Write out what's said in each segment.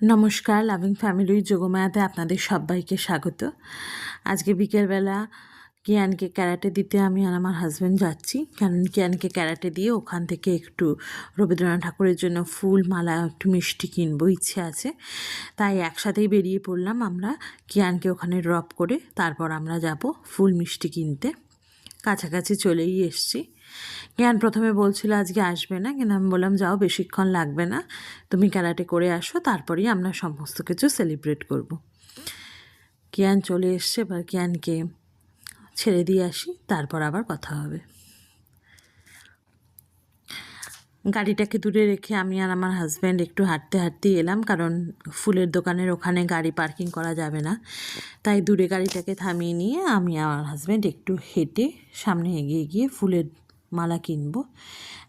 নমস্কার, লাভিং ফ্যামিলির যোগমায়াতে আপনাদের সবাইকে স্বাগত। আজকে বিকেলবেলা কিয়ানকে ক্যারাটে দিতে আমি আর আমার হাজব্যান্ড যাচ্ছি, কারণ কিয়ানকে ক্যারাটে দিয়ে ওখান থেকে একটু রবীন্দ্রনাথ ঠাকুরের জন্য ফুল মালা একটু মিষ্টি কিনবো ইচ্ছে আছে। তাই একসাথেই বেরিয়ে পড়লাম আমরা কিয়ানকে ওখানে ড্রপ করে, তারপর আমরা যাব ফুল মিষ্টি কিনতে। কাছাকাছি চলেই এসছি। কিয়ান প্রথমে বলছিল আজকে আসবে না, কিন্তু আমি বললাম যাও, বেশিক্ষণ লাগবে না, তুমি ক্যারাটে করে আসো, তারপরেই আমরা সমস্ত কিছু সেলিব্রেট করব। কিয়ান চলে এসছে, এবার কিয়ানকে ছেড়ে দিয়ে আসি, তারপর আবার কথা হবে। গাড়িটাকে দূরে রেখে আমি আর আমার হাজব্যান্ড একটু হাঁটতে হাঁটতেই এলাম, কারণ ফুলের দোকানের ওখানে গাড়ি পার্কিং করা যাবে না। তাই দূরে গাড়িটাকে থামিয়ে নিয়ে আমি আর আমার হাজব্যান্ড একটু হেঁটে সামনে এগিয়ে গিয়ে ফুলের মালা কিনবো।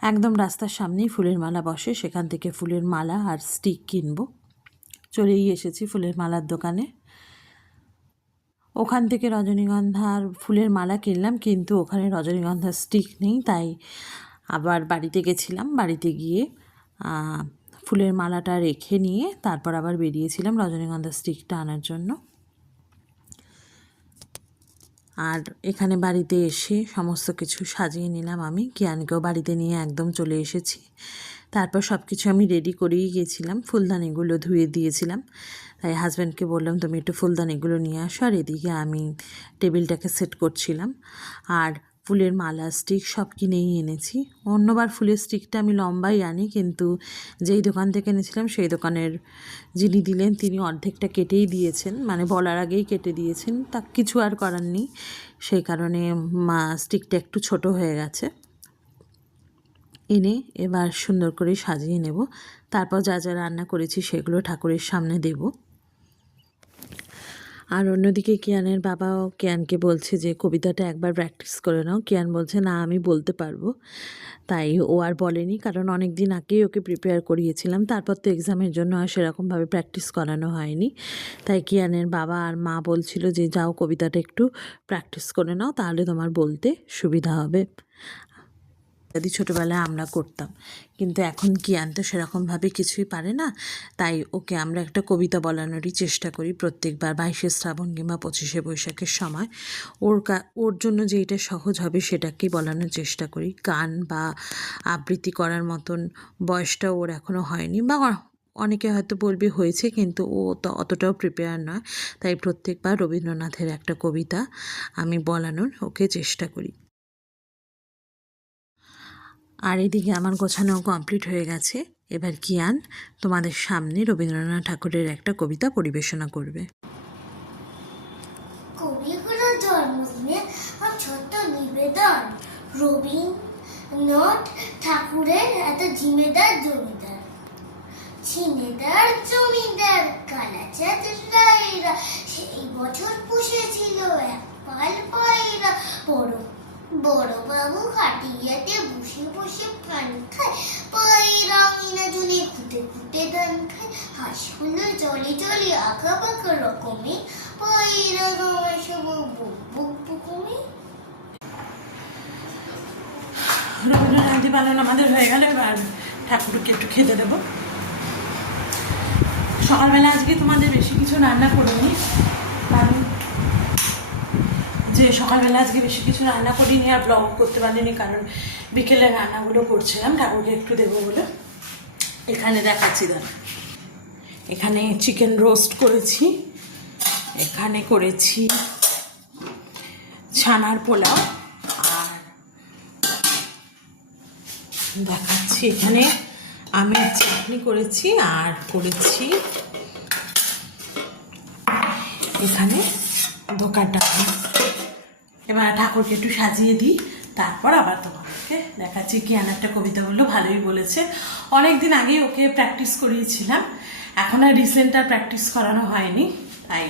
একদম রাস্তার সামনেই ফুলের মালা বসে, সেখান থেকে ফুলের মালা আর স্টিক কিনবো। চলেই এসেছি ফুলের মালার দোকানে। ওখান থেকে রজনীগন্ধার ফুলের মালা কিনলাম, কিন্তু ওখানে রজনীগন্ধার স্টিক নেই, তাই আবার বাড়িতে গেছিলাম। বাড়িতে গিয়ে ফুলের মালাটা রেখে নিয়ে তারপর আবার বেরিয়েছিলাম রজনীগন্ধার স্টিকটা আনার জন্য। আর এখানে বাড়িতে এসে সমস্ত কিছু সাজিয়ে নিলাম। আমি কিয়ানকেও বাড়িতে নিয়ে একদম চলে এসেছি। তারপর সব কিছু আমি রেডি করেই গিয়েছিলাম, ফুলদানিগুলো ধুয়ে দিয়েছিলাম। তাই হাজব্যান্ডকে বললাম তুমি একটু ফুলদানিগুলো নিয়ে আসো, আর এদিকে আমি টেবিলটাকে সেট করছিলাম। আর ফুলের মালা স্টিক সব কিনেই এনেছি। অন্যবার ফুলের স্টিকটা আমি লম্বাই আনি, কিন্তু যেই দোকান থেকে এনেছিলাম সেই দোকানের যিনি দিলেন তিনি অর্ধেকটা কেটেই দিয়েছেন, মানে বলার আগেই কেটে দিয়েছেন। তা কিছু আর করার নেই, সেই কারণে স্টিকটা একটু ছোট হয়ে গেছে। এনে এবার সুন্দর করে সাজিয়ে নেব, তারপর যা যা রান্না করেছি সেগুলো ঠাকুরের সামনে দেব। আর অন্যদিকে কিয়ানের বাবাও কিয়ানকে বলছে যে কবিতাটা একবার প্র্যাকটিস করে নাও। কিয়ান বলছে না, আমি বলতে পারবো। তাই ও আর বলেনি, কারণ অনেক দিন আগেই ওকে প্রিপেয়ার করিয়েছিলাম, তারপর তো এক্সামের জন্য আর সেরকমভাবে প্র্যাকটিস করানো হয়নি। তাই কিয়ানের বাবা আর মা বলছিল যে যাও, কবিতাটা একটু প্র্যাকটিস করে নাও, তাহলে তোমার বলতে সুবিধা হবে। যদি ছোটোবেলায় আমরা করতাম, কিন্তু এখন কিয়ান তো সেরকমভাবে কিছুই পারে না। তাই ওকে আমরা একটা কবিতা বলানোরই চেষ্টা করি প্রত্যেকবার 22শে শ্রাবণ কিংবা 25শে বৈশাখের সময়। ওর জন্য যেটা সহজ হবে সেটাকেই বলানোর চেষ্টা করি। গান বা আবৃত্তি করার মতন বয়সটা ওর এখনও হয়নি, বা অনেকে হয়তো বলবে হয়েছে, কিন্তু ও তো অতটাও প্রিপেয়ার নয়। তাই প্রত্যেকবার রবীন্দ্রনাথের একটা কবিতা আমি বলানোর ওকে চেষ্টা করি। আর এদিকে আমার গোছানো কমপ্লিট হয়ে গেছে। এবার কিয়ান তোমাদের সামনে রবীন্দ্রনাথ ঠাকুরের একটা কবিতা পরিবেশনা করবে। কবিগুরুর জন্মদিনে আমার ছোট্ট নিবেদন, রবীন্দ্রনাথ ঠাকুরের এত জিম্মেদার জমিদার, ছিনেদার জমিদার কালাচাঁদ রায়রা সেই বছর পুষেছিল এক পাল পায়রা। বড় বাবু খাটিয়াতে বসে বসে পান খায়, পায়রা মিনা ঝুলে খুঁটে খুঁটে ধান খায়, হাঁস হলো জলে জলে আঁকা বাঁকা রকমে, পায়রা গাওয়ায় সব বুক বুক বুকুমে। রবীন্দ্রনাথী পালন আমাদের হয়ে গেল, এবার ঠাকুরকে একটু খেতে দেবো। সকালবেলা আজকে তোমাদের বেশি কিছু রান্না করিনি, কারণ যে সকালবেলা আজকে বেশি কিছু রান্না করিনি আর ব্লগ করতে পারিনি, কারণ বিকেলে রান্নাগুলো করছিলাম ঠাকুরকে একটু দেবো বলে। এখানে দেখাচ্ছি, দাঁড়া, এখানে চিকেন রোস্ট করেছি, এখানে করেছি ছানার পোলাও, আর দেখাচ্ছি এখানে আমের চাটনি করেছি, আর করেছি এখানে ধোকার ডাল। এবার ঠাকুরকে একটু সাজিয়ে দিই, তারপর আবার তোমাদেরকে দেখাচ্ছি। কিয়ান একটা কবিতা বললো, ভালোই বলেছে। অনেক দিন আগেই ওকে প্র্যাকটিস করিয়েছিলাম, এখন আর রিসেন্ট আর প্র্যাকটিস করানো হয়নি, তাই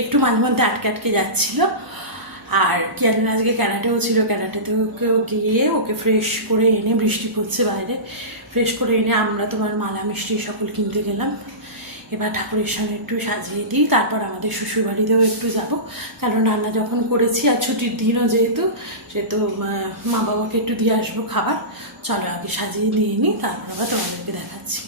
একটু মাঝে মধ্যে আটকে আটকে যাচ্ছিলো। আর কিয়ানের আজকে ক্যারাটেও ছিল, ক্যারাটেতেও গিয়ে ওকে ফ্রেশ করে এনে, বৃষ্টি পড়ছে বাইরে, ফ্রেশ করে এনে আমরা তোমার মালা মিষ্টি সকল কিনতে গেলাম। এবার ঠাকুরের সামনে একটু সাজিয়ে দিই, তারপর আমাদের শ্বশুরবাড়িতেও একটু যাব, কারণ রান্না যখন করেছি আর ছুটির দিনও যেহেতু, সেহেতু মা বাবাকে একটু দিয়ে আসবো খাবার। চলো আগে সাজিয়ে দিয়ে নিই, তারপর আবার তোমাদেরকে দেখাচ্ছি।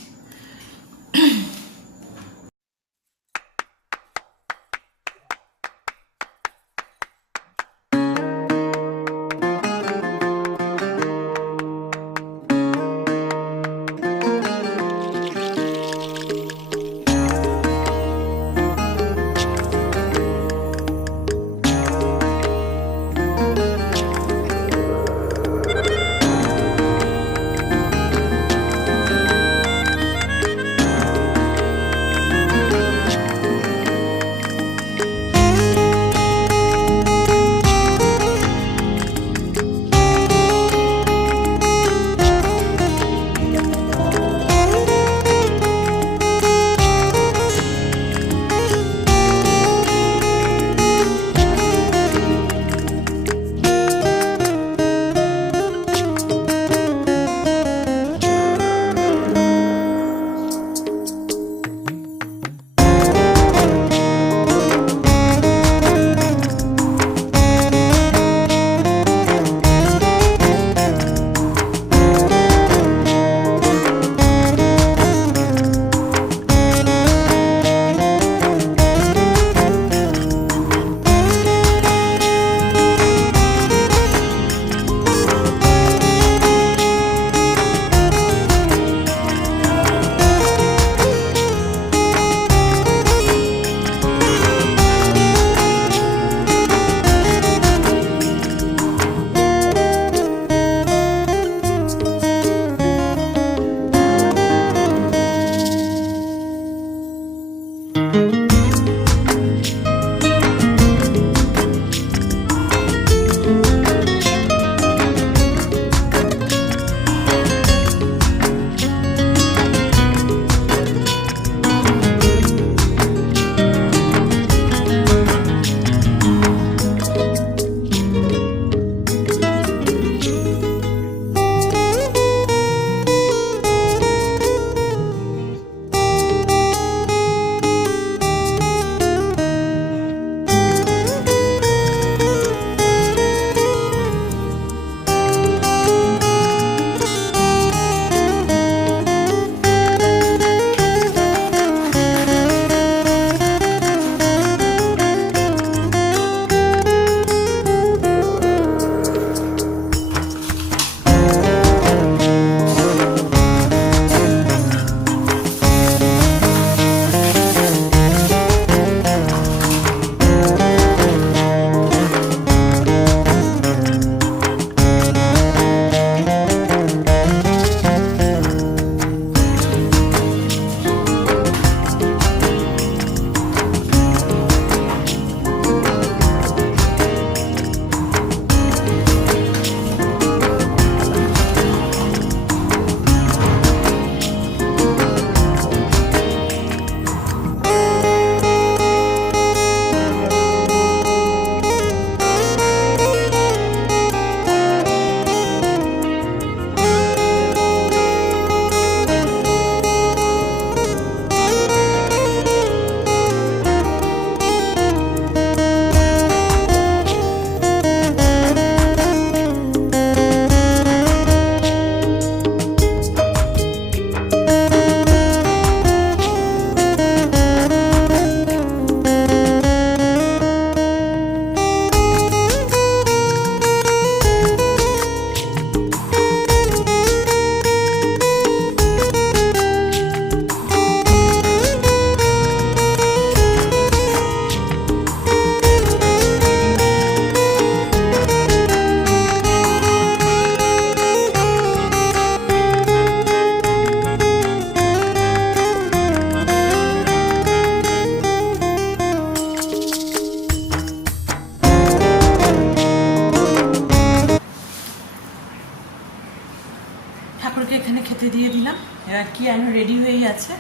কিয়ানো রেডি হয়েই আছে।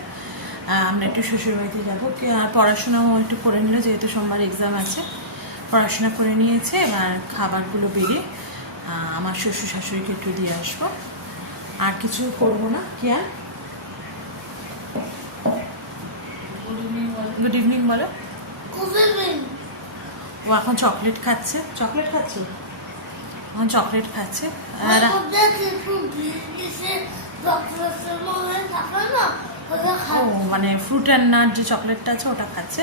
আমরা একটু শ্বশুরবাড়িতে যাবো। আর পড়াশোনাও একটু করে নিল, যেহেতু সোমবার এক্সাম আছে। পড়াশোনা করে নিয়েছে, এবার খাবারগুলো বেড়ে আমার শ্বশুর শাশুড়িকে একটু দিয়ে আসবো। আর কিছু করবো না। কিয়ান, গুড ইভিনিং বলো। ও এখন চকলেট খাচ্ছে। চকলেট খাচ্ছে এখন, চকলেট খাচ্ছে। মানে ফ্রুট অ্যান্ড নাট যে চকলেটটা আছে ওটা খাচ্ছে।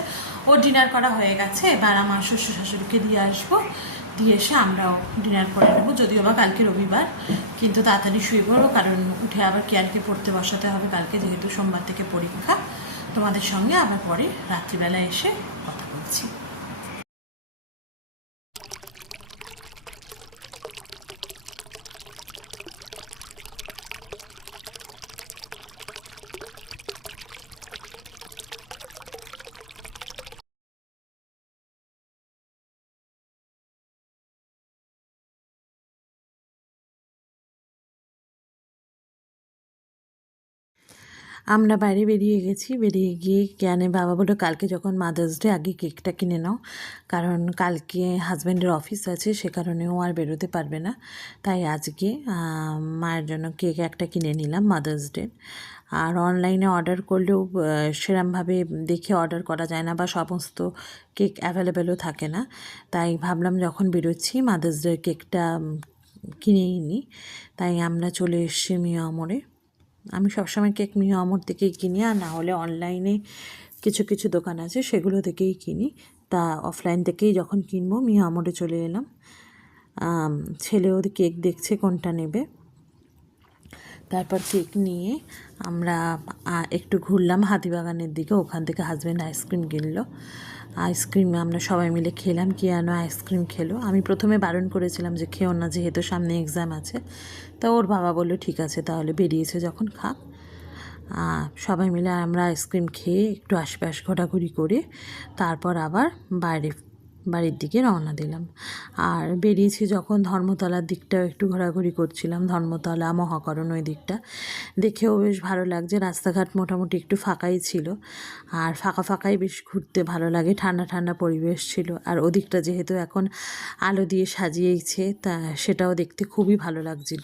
ও ডিনার করা হয়ে গেছে, এবার আমার শ্বশুর শাশুড়িকে দিয়ে আসবো। দিয়ে এসে আমরাও ডিনার করে নেবো, যদিও বা কালকে রবিবার, কিন্তু তাড়াতাড়ি শুয়ে পড়বো, কারণ উঠে আবার কিয়ানকে পড়তে বসাতে হবে কালকে, যেহেতু সোমবার থেকে পরীক্ষা। তোমাদের সঙ্গে আবার পরে রাত্রিবেলা এসে কথা বলছি। আমরা বাইরে বেরিয়ে গেছি। বেরিয়ে গিয়ে জ্ঞানের বাবা বললো কালকে যখন মাদার্স ডে আগে কেকটা কিনে নাও, কারণ কালকে হাজব্যান্ডের অফিস আছে, সে কারণে ও আর বেরোতে পারবে না। তাই আজকে মায়ের জন্য কেক একটা কিনে নিলাম মাদার্স ডে। আর অনলাইনে অর্ডার করলেও সেরমভাবে দেখে অর্ডার করা যায় না, বা সমস্ত কেক অ্যাভেলেবেলও থাকে না। তাই ভাবলাম যখন বেরোচ্ছি মাদার্স ডে কেকটা কিনেই নিই। তাই আমরা চলে এসেছি মিয়া আমরে। আমি সবসময় কেক মিয়া আমর থেকেই কিনি, আর না হলে অনলাইনে কিছু কিছু দোকান আছে সেগুলো থেকেই কিনি। তা অফলাইন থেকেই যখন কিনবো মিয়া আমরে চলে এলাম। ছেলে ওদের কেক দেখছে কোনটা নেবে। তারপর কেক নিয়ে আমরা একটু ঘুরলাম হাতিবাগানের দিকে। ওখান থেকে হাজব্যান্ড আইসক্রিম কিনলো। আইসক্রিম আমরা সবাই মিলে খেলাম। কিয়ানো আইসক্রিম খেলো। আমি প্রথমে বারণ করেছিলাম যে খেও না, যেহেতু সামনে এক্সাম আছে। তা ওর বাবা বললো ঠিক আছে, তাহলে বেরিয়েছে যখন খাক। সবাই মিলে আমরা আইসক্রিম খেয়ে একটু আশপাশ ঘোরাঘুরি করে তারপর আবার বাড়ির দিকে রওনা দিলাম। আর বেরিয়েছি যখন ধর্মতলার দিকটাও একটু ঘোরাঘুরি করছিলাম, ধর্মতলা মহাকরণ ওই দিকটা দেখেও বেশ ভালো লাগছে। রাস্তাঘাট মোটামুটি একটু ফাঁকাই ছিল, আর ফাঁকা ফাঁকাই বেশ ঘুরতে ভালো লাগে। ঠান্ডা ঠান্ডা পরিবেশ ছিল, আর ওদিকটা যেহেতু এখন আলো দিয়ে সাজিয়েছে, তা সেটাও দেখতে খুবই ভালো লাগছিল।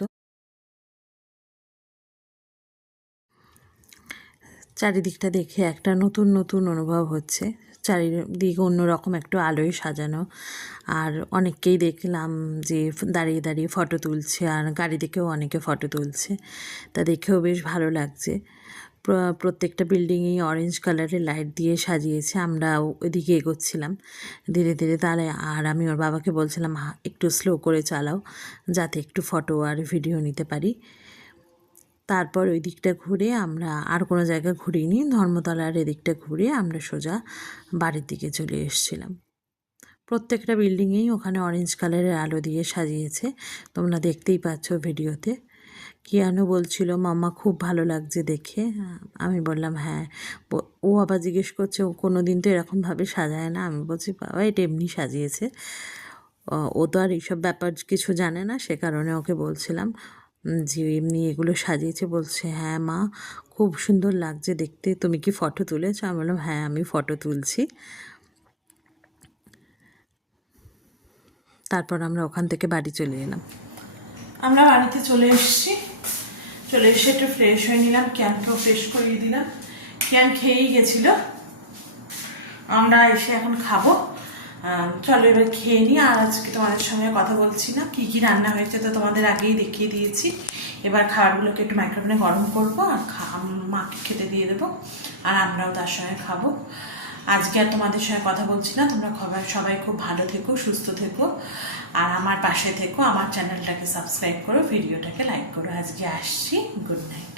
চারিদিকটা দেখে একটা নতুন নতুন অনুভব হচ্ছে। চারিদিক অন্যরকম একটু আলোয় সাজানো। আর অনেককেই দেখলাম যে দাঁড়িয়ে দাঁড়িয়ে ফটো তুলছে, আর গাড়ি দেখেও অনেকে ফটো তুলছে। তা দেখেও বেশ ভালো লাগছে। প্রত্যেকটা বিল্ডিংয়েই অরেঞ্জ কালারের লাইট দিয়ে সাজিয়েছে। আমরা ওইদিকে এগোচ্ছিলাম ধীরে ধীরে। তাহলে আর আমি ওর বাবাকে বলছিলাম একটু স্লো করে চালাও, যাতে একটু ফটো আর ভিডিও নিতে পারি। তারপর ওই দিকটা ঘুরে আমরা আর কোনো জায়গা ঘুরিনি, ধর্মতলার এদিকটা ঘুরে আমরা সোজা বাড়ির দিকে চলে এসেছিলাম। প্রত্যেকটা বিল্ডিংয়েই ওখানে অরেঞ্জ কালারের আলো দিয়ে সাজিয়েছে, তোমরা দেখতেই পাচ্ছ ভিডিওতে। কিয়ানো বলছিল মাম্মা খুব ভালো লাগছে দেখে। আমি বললাম হ্যাঁ। ও আবার জিজ্ঞেস করছে ও কোনো দিন তো এরকমভাবে সাজায় না। আমি বলছি বাবা এটা এমনি সাজিয়েছে, ও তো আর এইসব ব্যাপার কিছু জানে না, সে কারণে ওকে বলছিলাম যে এমনি এগুলো সাজিয়েছে। বলছে হ্যাঁ মা খুব সুন্দর লাগছে দেখতে, তুমি কি ফটো তুলেছো? আমি বললাম হ্যাঁ আমি ফটো তুলছি। তারপর আমরা ওখান থেকে বাড়ি চলে এলাম। আমরা বাড়িতে চলে এসেছি। চলে এসে একটু ফ্রেশ হয়ে নিলাম, ক্যানকেও ফ্রেশ করিয়ে দিলাম। ক্যান খেয়েই গেছিলো। আমরা এসে এখন খাবো। চলো এবার খেয়ে নিই। আর আজকে তোমাদের সঙ্গে কথা বলছি না, কী কী রান্না হয়েছে তো তোমাদের আগেই দেখিয়ে দিয়েছি। এবার খাবারগুলোকে একটু মাইক্রোওভেনে গরম করবো, আর মাকে খেতে দিয়ে দেবো, আর আমরাও তার সঙ্গে খাবো। আজকে আর তোমাদের সঙ্গে কথা বলছি না। তোমরা সবাই খুব ভালো থেকো, সুস্থ থেকো, আর আমার পাশে থেকো। আমার চ্যানেলটাকে সাবস্ক্রাইব করো, ভিডিওটাকে লাইক করো। আজকে আসছি, গুড নাইট।